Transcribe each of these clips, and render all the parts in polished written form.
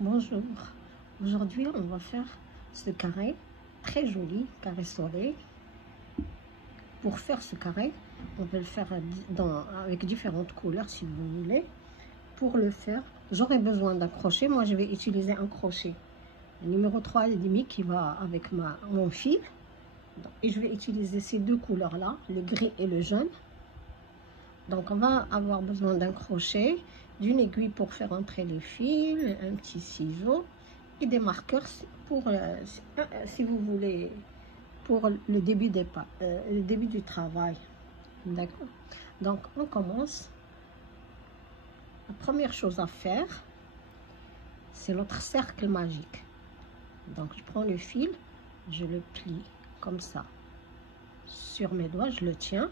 Bonjour, aujourd'hui on va faire ce carré très joli, carré soleil. Pour faire ce carré, on va le faire avec différentes couleurs si vous voulez. Pour le faire, j'aurai besoin d'un crochet. Moi je vais utiliser un crochet numéro 3,5 qui va avec mon fil. Et je vais utiliser ces deux couleurs là, le gris et le jaune. Donc on va avoir besoin d'un crochet, d'une aiguille pour faire entrer les fils, un petit ciseau et des marqueurs pour, si vous voulez, pour le début du travail. D'accord. Donc on commence. La première chose à faire, c'est notre cercle magique. Donc je prends le fil, je le plie comme ça sur mes doigts, je le tiens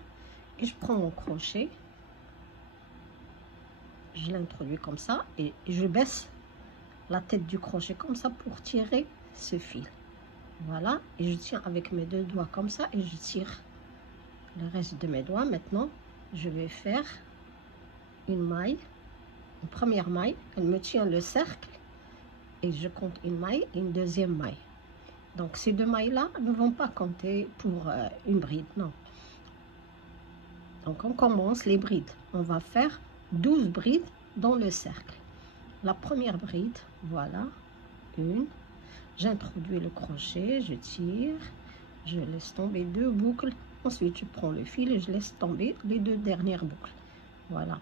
et je prends mon crochet. Je l'introduis comme ça et je baisse la tête du crochet comme ça pour tirer ce fil. Voilà, et je tiens avec mes deux doigts comme ça et je tire le reste de mes doigts. Maintenant, je vais faire une maille, une première maille. Elle me tient le cercle et je compte une maille et une deuxième maille. Donc ces deux mailles-là ne vont pas compter pour une bride, non. Donc on commence les brides. On va faire 12 brides dans le cercle. La première bride, voilà, une. J'introduis le crochet, je tire, je laisse tomber deux boucles. Ensuite, je prends le fil et je laisse tomber les deux dernières boucles. Voilà,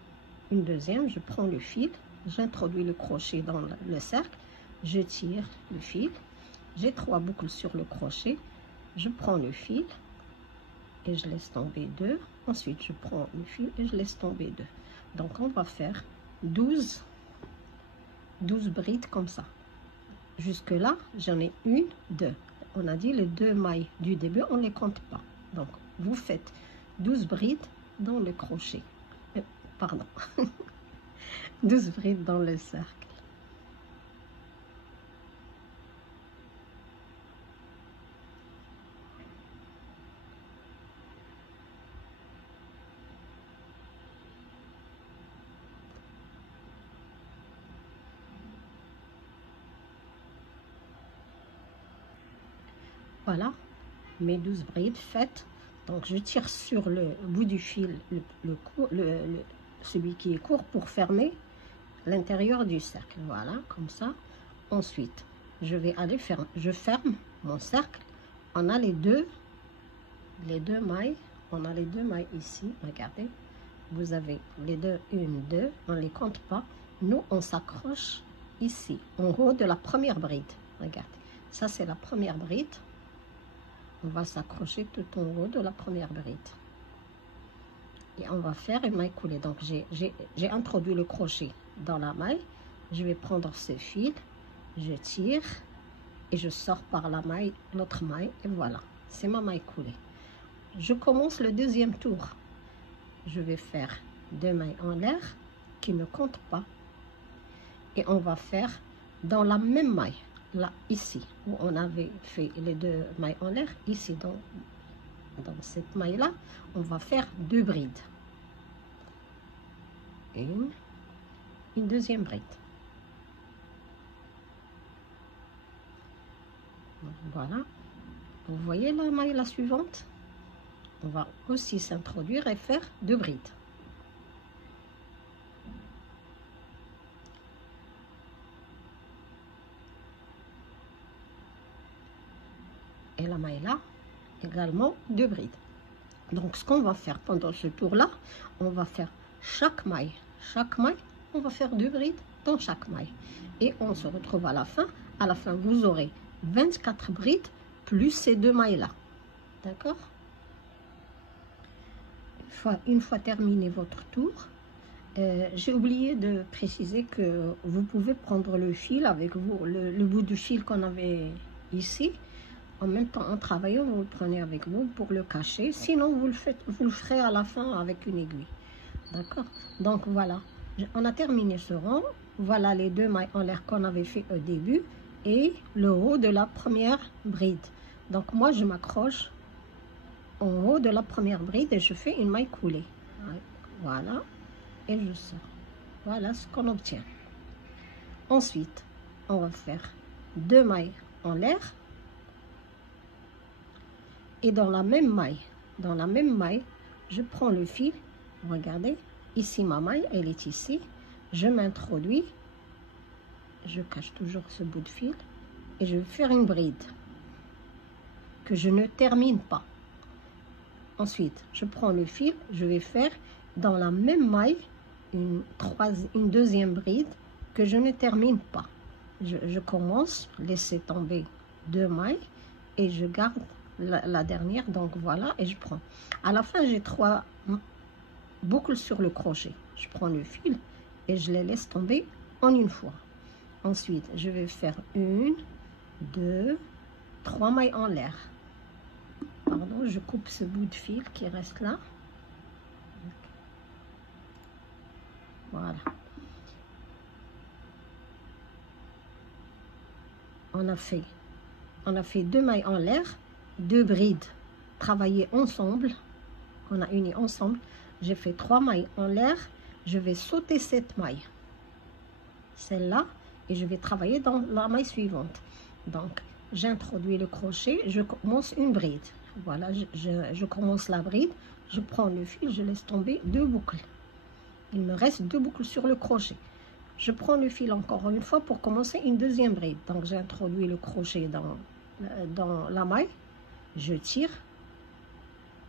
une deuxième, je prends le fil, j'introduis le crochet dans le cercle, je tire le fil. J'ai 3 boucles sur le crochet, je prends le fil et je laisse tomber deux. Ensuite, je prends le fil et je laisse tomber deux. Donc, on va faire 12 brides comme ça. Jusque là, j'en ai une, deux. On a dit les deux mailles du début, on ne les compte pas. Donc, vous faites 12 brides dans le crochet. Pardon. 12 brides dans le cercle. Voilà, mes 12 brides faites. Donc, je tire sur le bout du fil, celui qui est court, pour fermer l'intérieur du cercle. Voilà, comme ça. Ensuite, je ferme mon cercle. On a les deux mailles. On a les deux mailles ici. Regardez, vous avez les deux, une, deux. On ne les compte pas. Nous, on s'accroche ici, en haut de la première bride. Regardez, ça c'est la première bride. On va s'accrocher tout en haut de la première bride. Et on va faire une maille coulée. Donc, j'ai introduit le crochet dans la maille. Je vais prendre ce fil, je tire et je sors par la maille, l'autre maille. Et voilà, c'est ma maille coulée. Je commence le deuxième tour. Je vais faire 2 mailles en l'air qui ne comptent pas. Et on va faire dans la même maille. Là, ici, où on avait fait les 2 mailles en l'air, ici, dans cette maille-là, on va faire 2 brides. Une deuxième bride. Voilà. Vous voyez la maille, la suivante? On va aussi s'introduire et faire 2 brides. Et la maille là, également 2 brides. Donc, ce qu'on va faire pendant ce tour-là, on va faire chaque maille, on va faire 2 brides dans chaque maille. Et on se retrouve à la fin. À la fin, vous aurez 24 brides plus ces 2 mailles-là. D'accord? Une fois terminé votre tour, j'ai oublié de préciser que vous pouvez prendre le fil avec vous, le bout du fil qu'on avait ici. En même temps, en travaillant, vous le prenez avec vous pour le cacher. Sinon, vous le ferez à la fin avec une aiguille. D'accord? Donc, voilà. On a terminé ce rang. Voilà les 2 mailles en l'air qu'on avait fait au début. Et le haut de la première bride. Donc, moi, je m'accroche en haut de la première bride et je fais une maille coulée. Voilà. Et je sors. Voilà ce qu'on obtient. Ensuite, on va faire 2 mailles en l'air. Et dans la même maille, je prends le fil. Regardez, ici ma maille, elle est ici. Je m'introduis, je cache toujours ce bout de fil et je vais faire une bride que je ne termine pas. Ensuite, je prends le fil, je vais faire dans la même maille une deuxième bride que je ne termine pas. Je commence, laisser tomber 2 mailles et je garde la dernière, donc voilà, et je prends. À la fin, j'ai 3 boucles sur le crochet. Je prends le fil et je les laisse tomber en une fois. Ensuite, je vais faire 1, 2, 3 mailles en l'air. Pardon, je coupe ce bout de fil qui reste là. Voilà. On a fait 2 mailles en l'air, 2 brides travaillées ensemble. On a uni ensemble. J'ai fait 3 mailles en l'air. Je vais sauter cette maille, celle-là, et je vais travailler dans la maille suivante. Donc, j'introduis le crochet, je commence une bride. Voilà, je commence la bride, je prends le fil, je laisse tomber 2 boucles. Il me reste 2 boucles sur le crochet. Je prends le fil encore une fois pour commencer une deuxième bride. Donc, j'introduis le crochet dans la maille, je tire.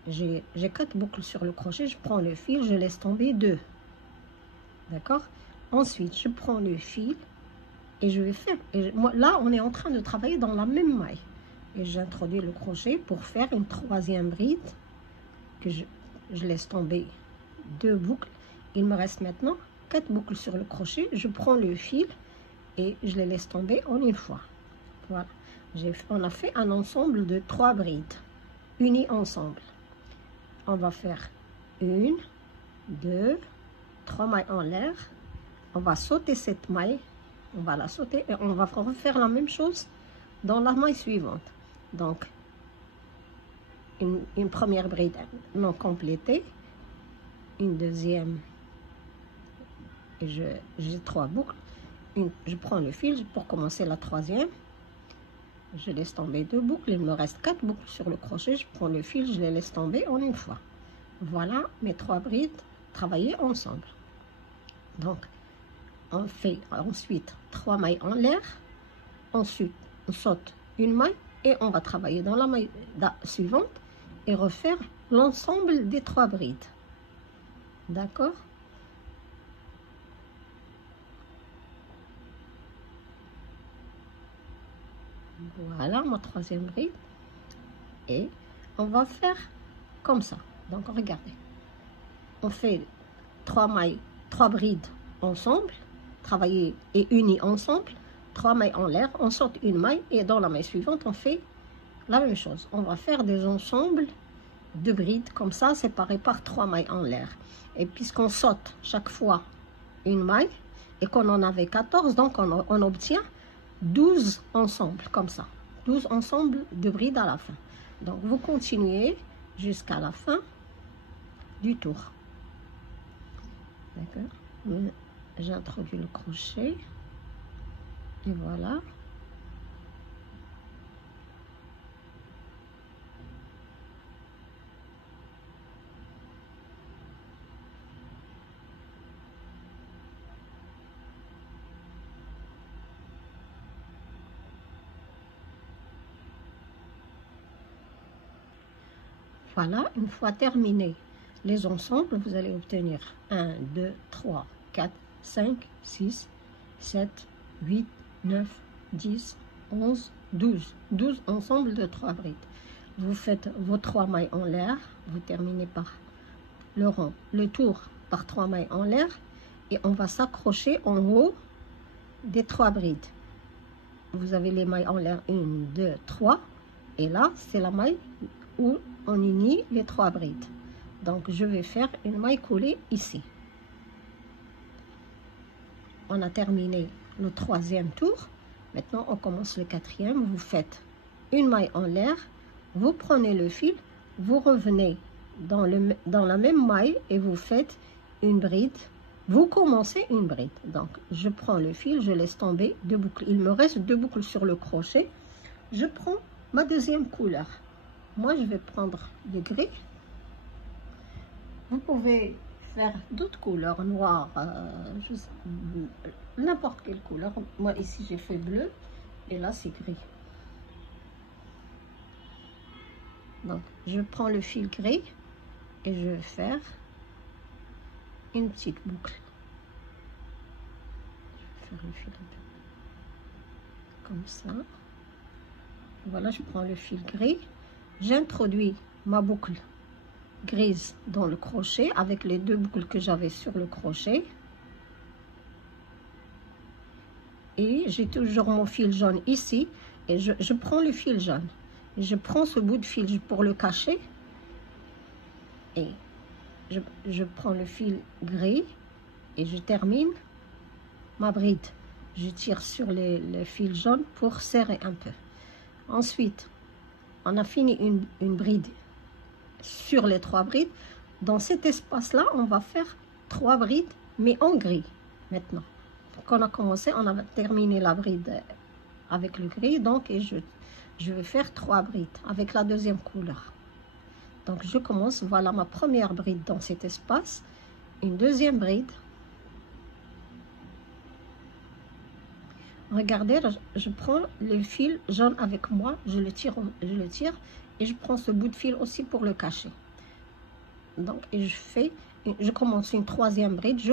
J'ai 4 boucles sur le crochet, je prends le fil, je laisse tomber 2. D'accord? Ensuite, je prends le fil et je vais faire... là, on est en train de travailler dans la même maille. Et j'introduis le crochet pour faire une troisième bride que je laisse tomber 2 boucles. Il me reste maintenant 4 boucles sur le crochet. Je prends le fil et je les laisse tomber en une fois. Voilà. On a fait un ensemble de 3 brides unies ensemble. On va faire 1, 2, 3 mailles en l'air. On va sauter cette maille. On va la sauter et on va refaire la même chose dans la maille suivante. Donc, une première bride non complétée, une deuxième, et j'ai 3 boucles. Je prends le fil pour commencer la troisième. Je laisse tomber 2 boucles. Il me reste 4 boucles sur le crochet. Je prends le fil, je les laisse tomber en une fois. Voilà mes 3 brides travaillées ensemble. Donc, on fait ensuite 3 mailles en l'air. Ensuite, on saute une maille et on va travailler dans la maille suivante et refaire l'ensemble des 3 brides. D'accord? Voilà ma troisième bride. Et on va faire comme ça. Donc, regardez. On fait 3 mailles, 3 brides ensemble, travailler et unies ensemble, 3 mailles en l'air, on saute une maille et dans la maille suivante, on fait la même chose. On va faire des ensembles de brides comme ça, séparés par 3 mailles en l'air. Et puisqu'on saute chaque fois une maille et qu'on en avait 14, donc on obtient 12 ensembles comme ça. 12 ensembles de brides à la fin. Donc, vous continuez jusqu'à la fin du tour. D'accord? J'introduis le crochet. Et voilà. Voilà, une fois terminé les ensembles, vous allez obtenir 1, 2, 3, 4, 5, 6, 7, 8, 9, 10, 11, 12. 12 ensembles de 3 brides. Vous faites vos 3 mailles en l'air, vous terminez par le rond, le tour par 3 mailles en l'air et on va s'accrocher en haut des 3 brides. Vous avez les mailles en l'air 1, 2, 3 et là c'est la maille où on unit les 3 brides. Donc je vais faire une maille coulée ici. On a terminé le 3e tour. Maintenant on commence le 4e. Vous faites une maille en l'air, vous prenez le fil, vous revenez dans la même maille et vous faites une bride vous commencez une bride. Donc, je prends le fil, je laisse tomber 2 boucles. Il me reste 2 boucles sur le crochet. Je prends ma deuxième couleur. Moi, je vais prendre le gris. Vous pouvez faire d'autres couleurs, noir, n'importe quelle couleur. Moi, ici, j'ai fait bleu et là, c'est gris. Donc, je prends le fil gris et je vais faire une petite boucle. Je vais faire le fil comme ça. Voilà, je prends le fil gris. J'introduis ma boucle grise dans le crochet avec les 2 boucles que j'avais sur le crochet. Et j'ai toujours mon fil jaune ici. Et je prends le fil jaune. Et je prends ce bout de fil pour le cacher. Et je prends le fil gris et je termine ma bride. Je tire sur le fil jaune pour serrer un peu. Ensuite, on a fini une bride sur les 3 brides. Dans cet espace-là, on va faire 3 brides, mais en gris maintenant. Quand on a commencé, on a terminé la bride avec le gris. Donc, et je vais faire 3 brides avec la deuxième couleur. Donc, je commence, voilà ma première bride dans cet espace, une deuxième bride. Regardez, je prends le fil jaune avec moi, je le tire et je prends ce bout de fil aussi pour le cacher. Donc, et je commence une troisième bride, je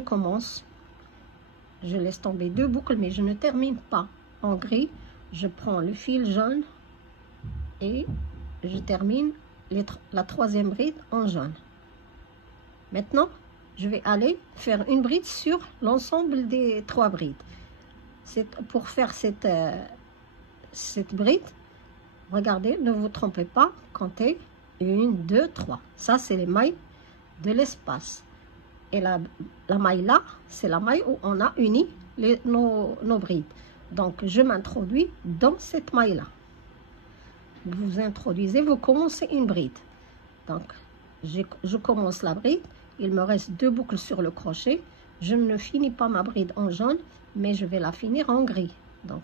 laisse tomber 2 boucles, mais je ne termine pas en gris. Je prends le fil jaune et je termine la troisième bride en jaune. Maintenant, je vais aller faire une bride sur l'ensemble des 3 brides. Pour faire cette bride, regardez, ne vous trompez pas, comptez 1, 2, 3. Ça, c'est les mailles de l'espace. Et la maille là, c'est la maille où on a uni nos brides. Donc, je m'introduis dans cette maille-là. Vous introduisez, vous commencez une bride. Donc, je commence la bride. Il me reste 2 boucles sur le crochet. Je ne finis pas ma bride en jaune, mais je vais la finir en gris. Donc,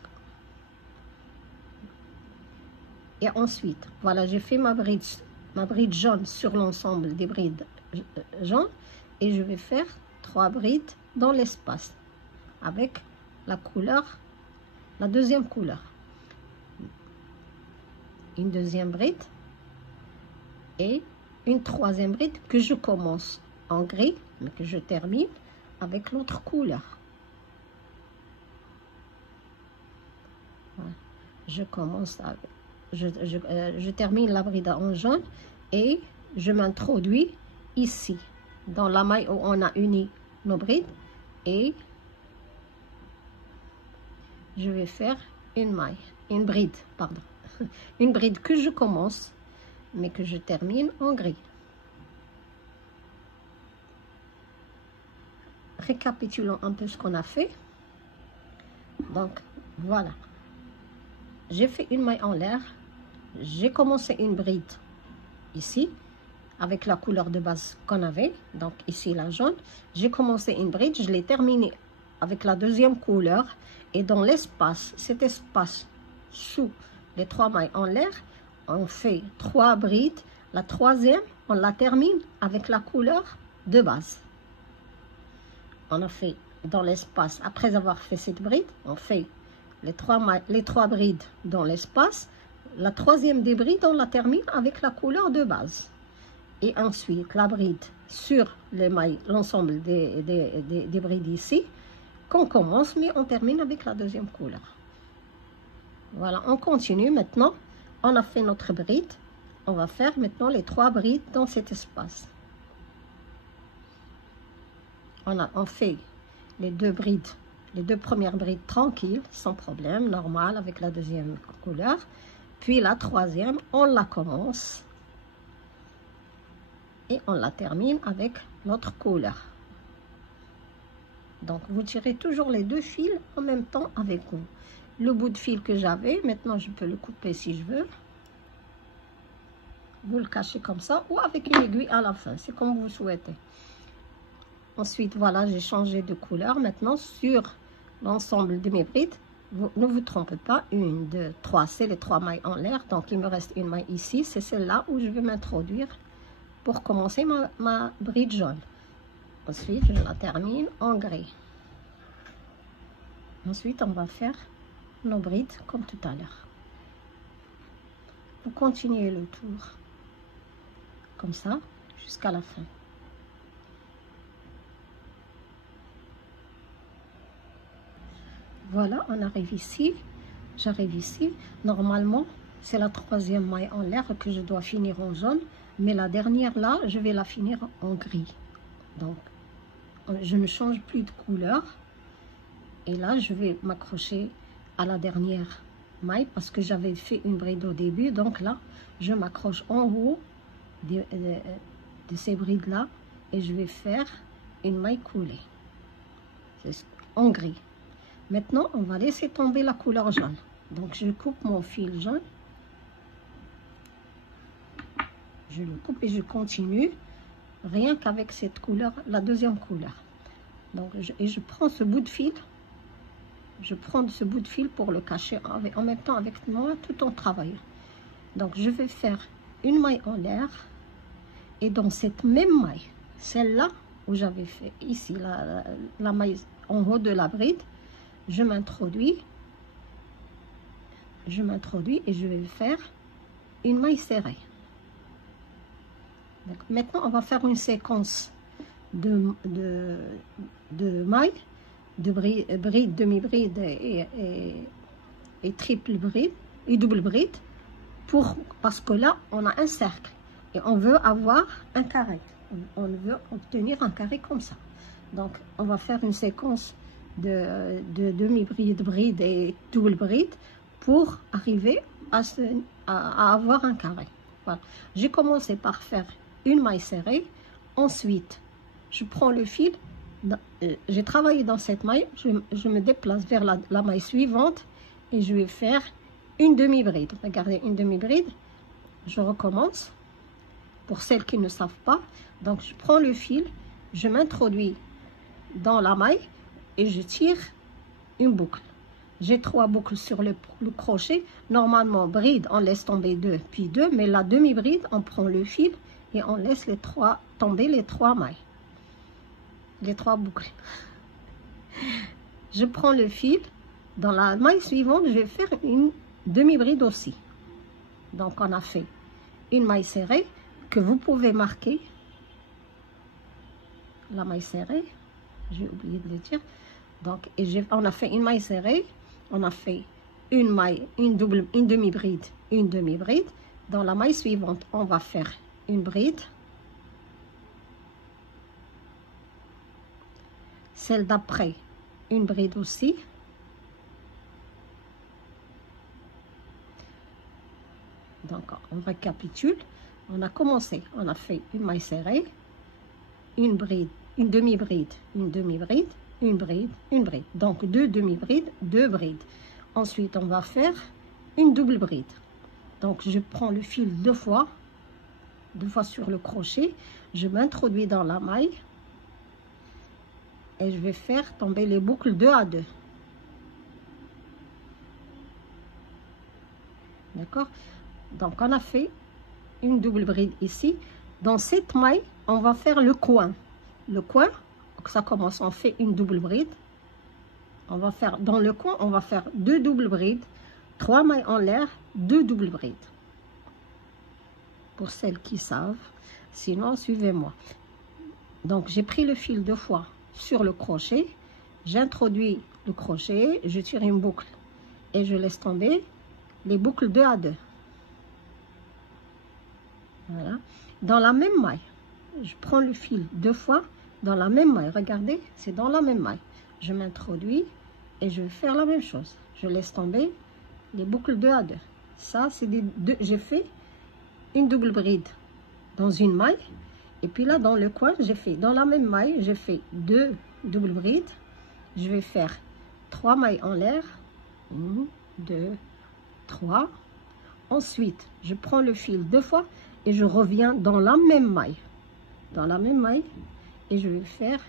et ensuite, voilà, j'ai fait ma bride jaune sur l'ensemble des brides jaunes. Et je vais faire 3 brides dans l'espace avec la deuxième couleur. Une deuxième bride et une troisième bride que je commence en gris, mais que je termine avec l'autre couleur. Voilà. Je termine la bride en jaune et je m'introduis ici dans la maille où on a uni nos brides et je vais faire une bride, pardon. Une bride que je commence mais que je termine en gris. Récapitulons un peu ce qu'on a fait. Donc voilà, j'ai fait une maille en l'air, j'ai commencé une bride ici avec la couleur de base qu'on avait, donc ici la jaune. J'ai commencé une bride, je l'ai terminée avec la deuxième couleur et dans l'espace, cet espace sous les 3 mailles en l'air, on fait 3 brides. La troisième, on la termine avec la couleur de base. On a fait dans l'espace, après avoir fait cette bride, on fait les 3 brides dans l'espace. La troisième des brides, on la termine avec la couleur de base. Et ensuite, la bride sur les mailles, l'ensemble des brides ici, qu'on commence, mais on termine avec la deuxième couleur. Voilà, on continue maintenant. On a fait notre bride. On va faire maintenant les 3 brides dans cet espace. On fait les 2 brides, les 2 premières brides tranquilles, sans problème, normal, avec la deuxième couleur. Puis la troisième, on la commence. Et on la termine avec l'autre couleur. Donc, vous tirez toujours les 2 fils en même temps avec vous. Le bout de fil que j'avais, maintenant je peux le couper si je veux. Vous le cachez comme ça ou avec une aiguille à la fin, c'est comme vous souhaitez. Ensuite, voilà, j'ai changé de couleur. Maintenant, sur l'ensemble de mes brides, ne vous trompez pas, 1, 2, 3, c'est les 3 mailles en l'air. Donc, il me reste une maille ici. C'est celle-là où je vais m'introduire pour commencer ma bride jaune. Ensuite, je la termine en gris. Ensuite, on va faire nos brides comme tout à l'heure. Vous continuez le tour comme ça jusqu'à la fin. Voilà, on arrive ici. J'arrive ici. Normalement, c'est la 3e maille en l'air que je dois finir en jaune. Mais la dernière là, je vais la finir en gris. Donc, je ne change plus de couleur. Et là, je vais m'accrocher à la dernière maille parce que j'avais fait une bride au début. Donc là, je m'accroche en haut de ces brides là et je vais faire une maille coulée en gris. Maintenant, on va laisser tomber la couleur jaune. Donc, je coupe mon fil jaune. Je le coupe et je continue rien qu'avec cette couleur, la 2e couleur. Donc, je prends ce bout de fil. Je prends ce bout de fil pour le cacher en même temps avec moi tout en travaillant. Donc, je vais faire une maille en l'air. Et dans cette même maille, celle-là où j'avais fait ici, la maille en haut de la bride, je m'introduis et je vais faire une maille serrée. Maintenant, on va faire une séquence de mailles, de bride, demi-bride et triple bride et double bride, parce que là, on a un cercle et on veut avoir un carré. On veut obtenir un carré comme ça. Donc, on va faire une séquence de demi-bride, bride et double bride pour arriver à avoir un carré. Voilà. J'ai commencé par faire une maille serrée. Ensuite, je prends le fil. J'ai travaillé dans cette maille. Je me déplace vers la maille suivante et je vais faire une demi-bride. Regardez, une demi-bride. Je recommence. Pour celles qui ne savent pas, donc je prends le fil, je m'introduis dans la maille et je tire une boucle. J'ai 3 boucles sur le crochet. Normalement, bride, on laisse tomber 2, puis 2, mais la demi-bride, on prend le fil et on laisse tomber les 3 mailles, les 3 boucles. Je prends le fil, dans la maille suivante, je vais faire une demi-bride aussi. Donc, on a fait une maille serrée que vous pouvez marquer, la maille serrée, j'ai oublié de le dire. Donc, on a fait une maille serrée, on a fait une maille, une demi-bride, une demi-bride. Dans la maille suivante, on va faire une bride. Celle d'après, une bride aussi. Donc, on récapitule. On a commencé, on a fait une maille serrée, une bride, une demi-bride, une demi-bride, une bride, une bride. Donc, 2 demi-brides, 2 brides. Ensuite, on va faire une double bride. Donc, je prends le fil 2 fois sur le crochet. Je m'introduis dans la maille et je vais faire tomber les boucles 2 à 2. D'accord? Donc, on a fait une double bride ici. Dans cette maille, on va faire le coin. Le coin, ça commence, on fait une double bride. On va faire, dans le coin, on va faire 2 doubles brides, 3 mailles en l'air, 2 doubles brides. Pour celles qui savent, sinon, suivez-moi. Donc, j'ai pris le fil 2 fois sur le crochet. J'introduis le crochet, je tire une boucle et je laisse tomber les boucles 2 à 2. Voilà. Dans la même maille, je prends le fil 2 fois dans la même maille. Regardez, c'est dans la même maille. Je m'introduis et je vais faire la même chose. Je laisse tomber les boucles 2 à 2. Ça, c'est j'ai fait une double bride dans une maille. Et puis là, dans le coin, j'ai fait, dans la même maille, j'ai fait 2 doubles brides. Je vais faire 3 mailles en l'air. 1, 2, 3. Ensuite, je prends le fil 2 fois et je reviens dans la même maille. Dans la même maille. Et je vais faire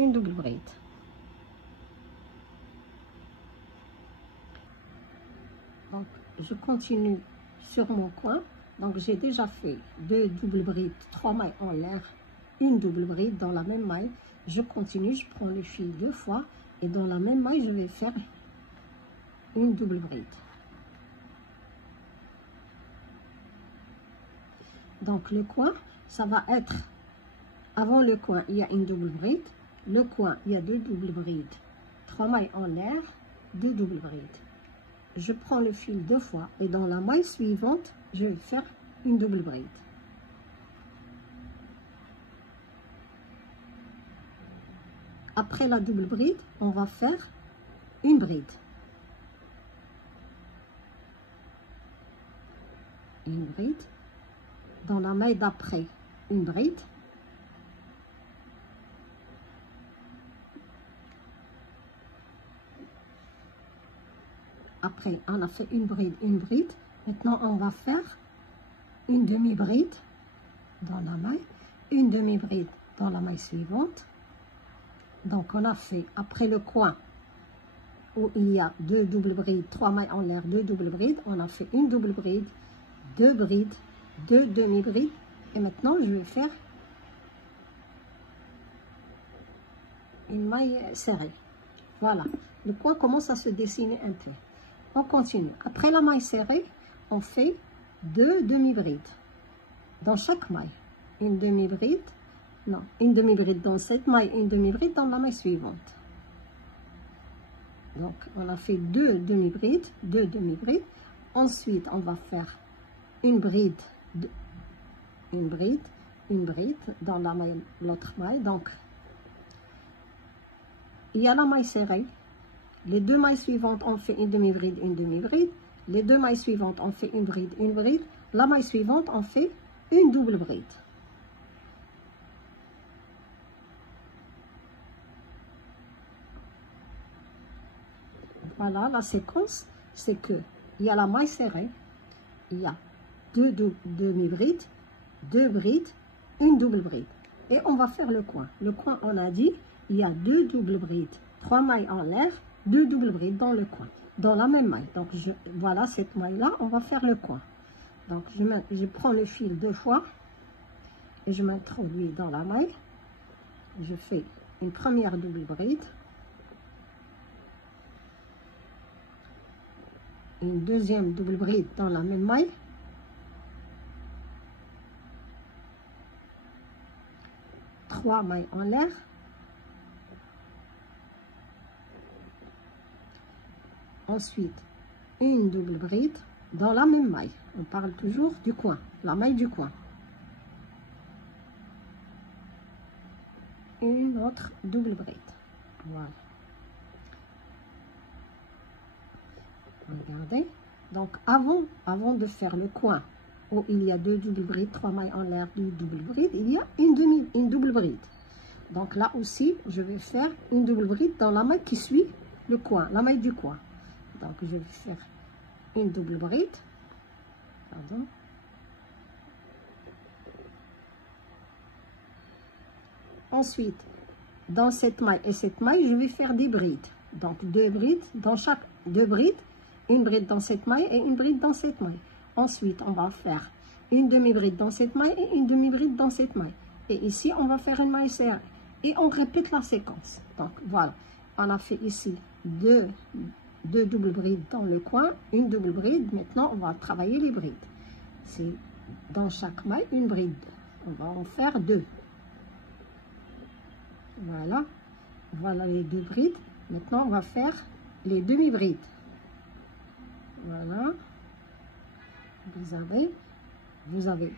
une double bride. Donc, je continue sur mon coin. Donc, j'ai déjà fait 2 doubles brides, 3 mailles en l'air, une double bride dans la même maille. Je continue, je prends le fil 2 fois et dans la même maille, je vais faire une double bride. Donc, le coin, ça va être, avant le coin, il y a une double bride. Le coin, il y a 2 doubles brides, 3 mailles en l'air, 2 doubles brides. Je prends le fil 2 fois et dans la maille suivante, je vais faire une double bride. Après la double bride, on va faire une bride. Une bride. Dans la maille d'après, une bride. Après, on a fait une bride, une bride. Maintenant, on va faire une demi-bride dans la maille, une demi-bride dans la maille suivante. Donc, on a fait, après le coin où il y a 2 doubles brides, 3 mailles en l'air, 2 doubles brides, on a fait une double bride, 2 brides, 2 demi-brides. Et maintenant, je vais faire une maille serrée. Voilà, le coin commence à se dessiner un peu. On continue. Après la maille serrée, on fait 2 demi-brides dans chaque maille. Une demi-bride, non, une demi-bride dans cette maille, une demi-bride dans la maille suivante. Donc, on a fait 2 demi-brides, 2 demi-brides. Ensuite, on va faire une bride, une bride, une bride dans la maille, l'autre maille. Donc, il y a la maille serrée. Les 2 mailles suivantes, on fait une demi-bride, une demi-bride. Les 2 mailles suivantes, on fait une bride, une bride. La maille suivante, on fait une double bride. Voilà, la séquence, c'est que il y a la maille serrée, il y a 2 demi-brides, 2 brides, une double bride. Et on va faire le coin. Le coin, on a dit, il y a 2 doubles brides, 3 mailles en l'air, 2 doubles brides dans le coin, dans la même maille. Donc, voilà cette maille-là, on va faire le coin. Donc, je prends le fil 2 fois et je m'introduis dans la maille. Je fais une première double bride, une deuxième double bride dans la même maille, trois mailles en l'air, ensuite une double bride dans la même maille. On parle toujours du coin, la maille du coin. Une autre double bride. Voilà. Regardez. Donc, avant de faire le coin où il y a 2 doubles brides, 3 mailles en l'air, 2 doubles brides, il y a une double bride. Donc là aussi, je vais faire une double bride dans la maille qui suit le coin, la maille du coin. Donc, je vais faire une double bride. Pardon. Ensuite, dans cette maille et cette maille, je vais faire des brides. Donc, 2 brides dans chaque 2 brides, une bride dans cette maille et une bride dans cette maille. Ensuite, on va faire une demi-bride dans cette maille et une demi-bride dans cette maille. Et ici, on va faire une maille serrée. Et on répète la séquence. Donc, voilà. On a fait ici deux doubles brides dans le coin, une double bride. Maintenant, on va travailler les brides. C'est dans chaque maille, une bride. On va en faire 2. Voilà. Voilà les 2 brides. Maintenant, on va faire les demi-brides. Voilà. Vous avez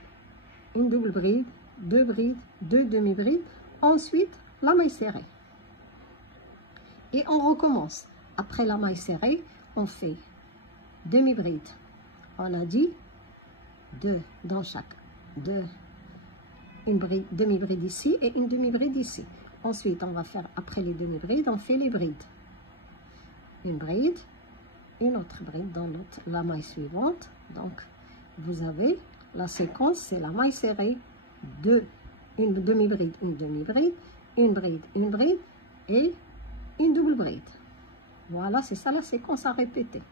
une double bride, 2 brides, 2 demi-brides. Ensuite, la maille serrée. Et on recommence. Après la maille serrée, on fait demi-bride. On a dit 2 dans chaque. 2, une demi-bride ici et une demi-bride ici. Ensuite, on va faire, après les demi-brides, on fait les brides. Une bride, une autre bride dans la maille suivante. Donc, vous avez la séquence, c'est la maille serrée, une demi-bride, une demi-bride, une bride, et une double bride. Voilà, c'est ça la séquence à répéter.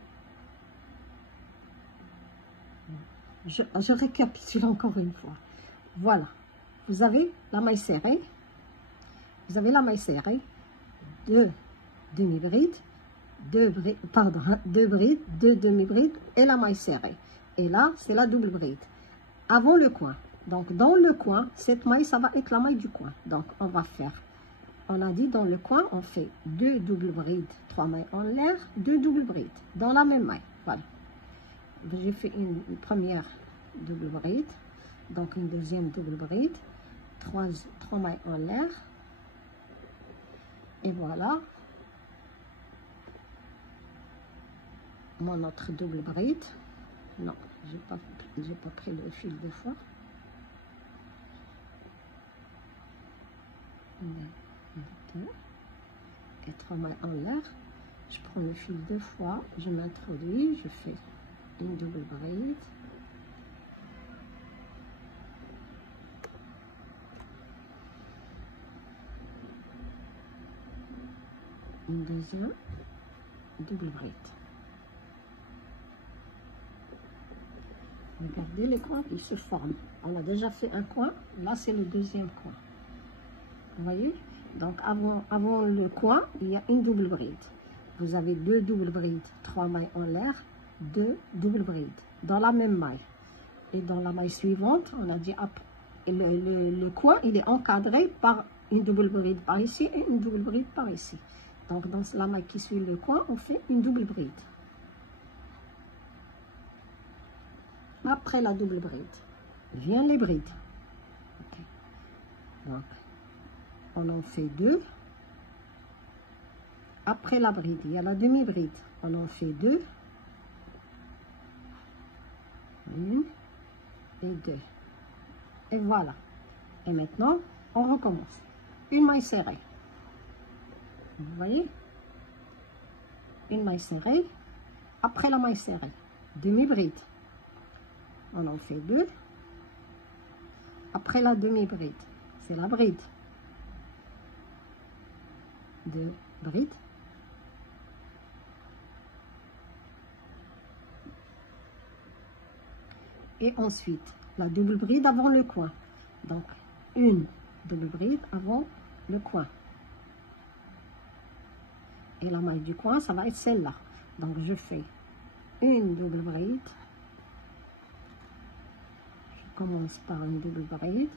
Je récapitule encore une fois. Voilà, vous avez la maille serrée, vous avez la maille serrée, 2 demi-brides, 2 brides, pardon, 2 brides, 2 demi-brides et la maille serrée. Et là, c'est la double bride. Avant le coin. Donc, dans le coin, cette maille, ça va être la maille du coin. Donc, on va faire, on a dit dans le coin, on fait 2 doubles brides, 3 mailles en l'air, 2 doubles brides dans la même maille. Voilà. J'ai fait une première double bride, donc une deuxième double bride, 3 mailles en l'air. Et voilà. Mon autre double bride. Non, j'ai pas pris le fil de fois. 1, 2 et 3 mailles en l'air. Je prends le fil 2 fois, je m'introduis, je fais une double bride. Une deuxième double bride. Regardez les coins, ils se forment. On a déjà fait un coin, là c'est le deuxième coin. Vous voyez? Donc avant le coin, il y a une double bride. Vous avez 2 doubles brides, 3 mailles en l'air, 2 doubles brides dans la même maille. Et dans la maille suivante, on a dit après, le coin, il est encadré par une double bride par ici et une double bride par ici. Donc dans la maille qui suit le coin, on fait une double bride. Après la double bride, viennent les brides. Okay. Donc, on en fait 2. Après la bride, il y a la demi-bride. On en fait 2. 1 et 2. Et voilà. Et maintenant, on recommence. Une maille serrée. Vous voyez? Une maille serrée. Après la maille serrée, demi-bride. On en fait 2. Après la demi-bride, c'est la bride. 2 brides. Et ensuite, la double bride avant le coin. Donc, une double bride avant le coin. Et la maille du coin, ça va être celle-là. Donc, je fais une double bride. Je commence par une double bride.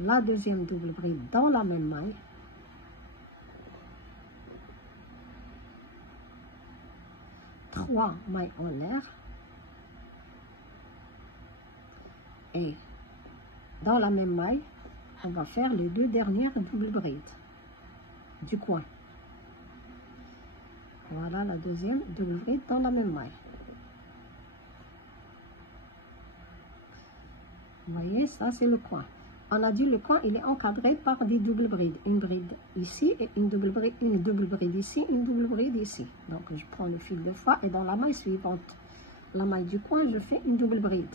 La deuxième double bride dans la même maille. Trois mailles en l'air. Et dans la même maille, on va faire les 2 dernières doubles brides du coin. Voilà la deuxième double bride dans la même maille. Vous voyez, ça c'est le coin. On a dit le coin, il est encadré par des doubles brides. Une bride ici et une double bride ici, une double bride ici. Donc je prends le fil 2 fois et dans la maille suivante, la maille du coin, je fais une double bride.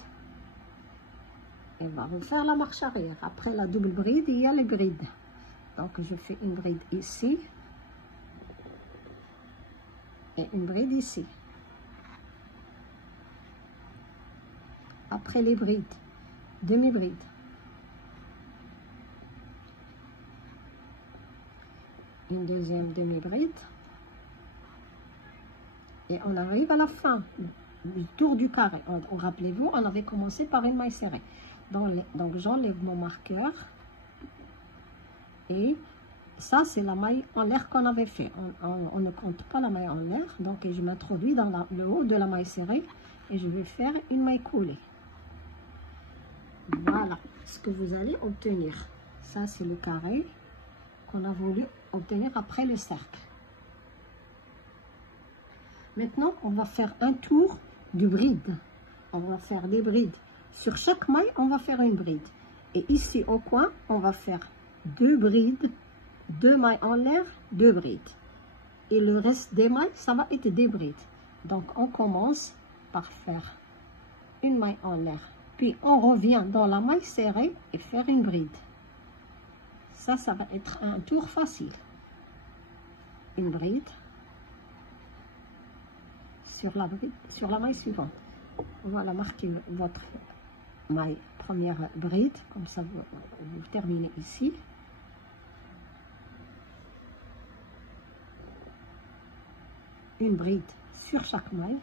Et on va refaire la marche arrière. Après la double bride, il y a les brides. Donc je fais une bride ici et une bride ici. Après les brides, demi-bride. Une deuxième demi-bride. Et on arrive à la fin du tour du carré. Rappelez-vous, on avait commencé par une maille serrée. Donc j'enlève mon marqueur. Et ça, c'est la maille en l'air qu'on avait fait. On ne compte pas la maille en l'air. Donc je m'introduis dans le haut de la maille serrée. Et je vais faire une maille coulée. Voilà ce que vous allez obtenir. Ça, c'est le carré qu'on a voulu obtenir après le cercle. Maintenant, on va faire un tour de bride. On va faire des brides. Sur chaque maille, on va faire une bride. Et ici, au coin, on va faire 2 brides, 2 mailles en l'air, 2 brides. Et le reste des mailles, ça va être des brides. Donc, on commence par faire une maille en l'air. Puis, on revient dans la maille serrée et faire une bride. Ça va être un tour facile. une bride sur la maille suivante. Voilà, marquez votre maille, première bride, comme ça vous terminez ici. Une bride sur chaque maille.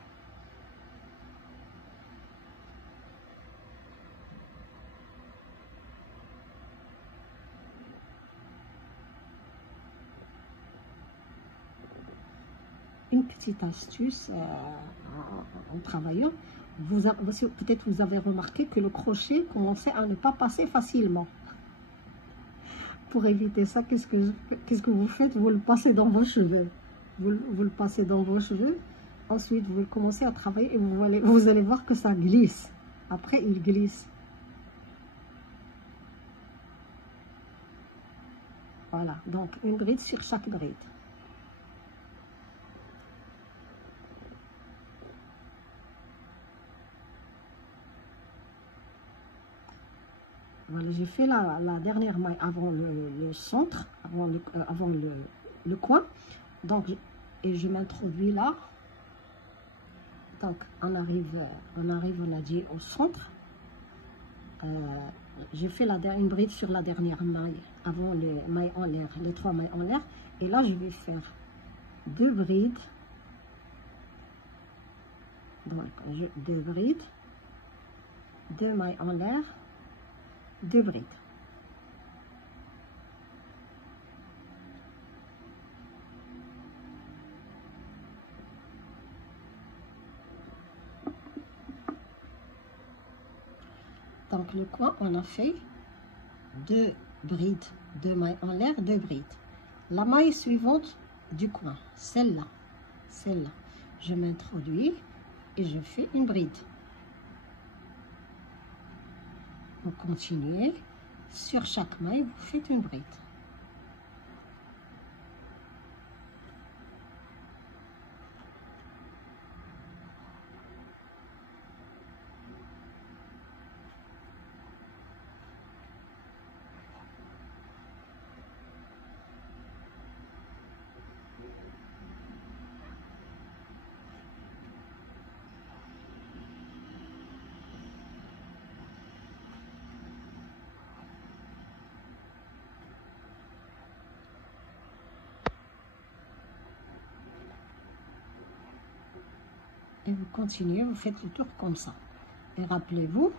Une petite astuce en travaillant, peut-être vous avez remarqué que le crochet commençait à ne pas passer facilement. Pour éviter ça, qu'est-ce que vous faites? Vous le passez dans vos cheveux. Vous le passez dans vos cheveux. Ensuite, vous commencez à travailler et vous allez voir que ça glisse. Après, il glisse. Voilà, donc une bride sur chaque bride. Voilà, j'ai fait la dernière maille avant le centre, avant le coin. Donc, et je m'introduis là. Donc, on arrive, on a dit, au centre. J'ai fait une bride sur la dernière maille, avant les mailles en l'air, les 3 mailles en l'air. Et là, je vais faire 2 brides. Donc, 2 brides, 2 mailles en l'air, 2 brides. Donc le coin, on a fait 2 brides, 2 mailles en l'air, 2 brides. La maille suivante du coin, celle-là, je m'introduis et je fais une bride. Vous continuez, sur chaque maille, vous faites une bride. Et vous continuez, vous faites le tour comme ça. Et rappelez-vous,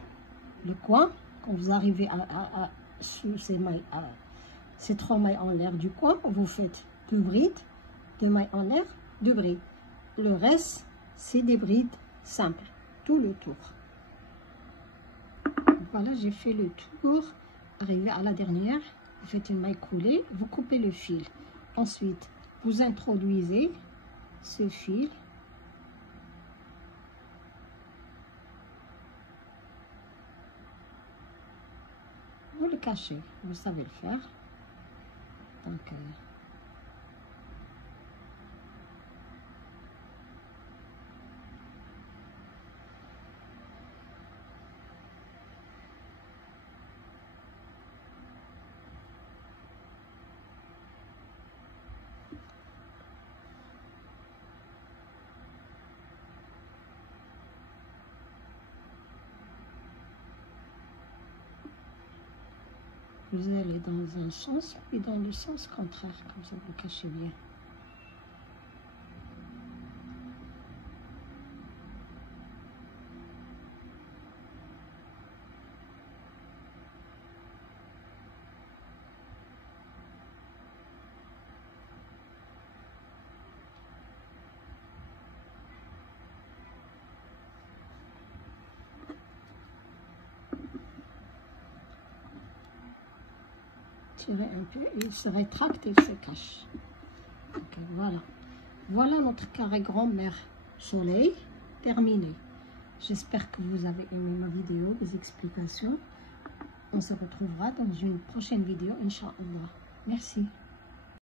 le coin, quand vous arrivez sous ces mailles, ces 3 mailles en l'air du coin, vous faites 2 brides, 2 mailles en l'air, 2 brides. Le reste, c'est des brides simples, tout le tour. Voilà, j'ai fait le tour. Arrivé à la dernière, vous faites une maille coulée, vous coupez le fil. Ensuite, vous introduisez ce fil. Vous le cachez, vous savez le faire. Donc, vous allez dans un sens, puis dans le sens contraire, comme ça vous le cachez bien. Tirez un peu, il se rétracte et il se cache. Okay, voilà. Voilà notre carré grand-mère soleil terminé. J'espère que vous avez aimé ma vidéo, des explications. On se retrouvera dans une prochaine vidéo, Inch'Allah. Merci.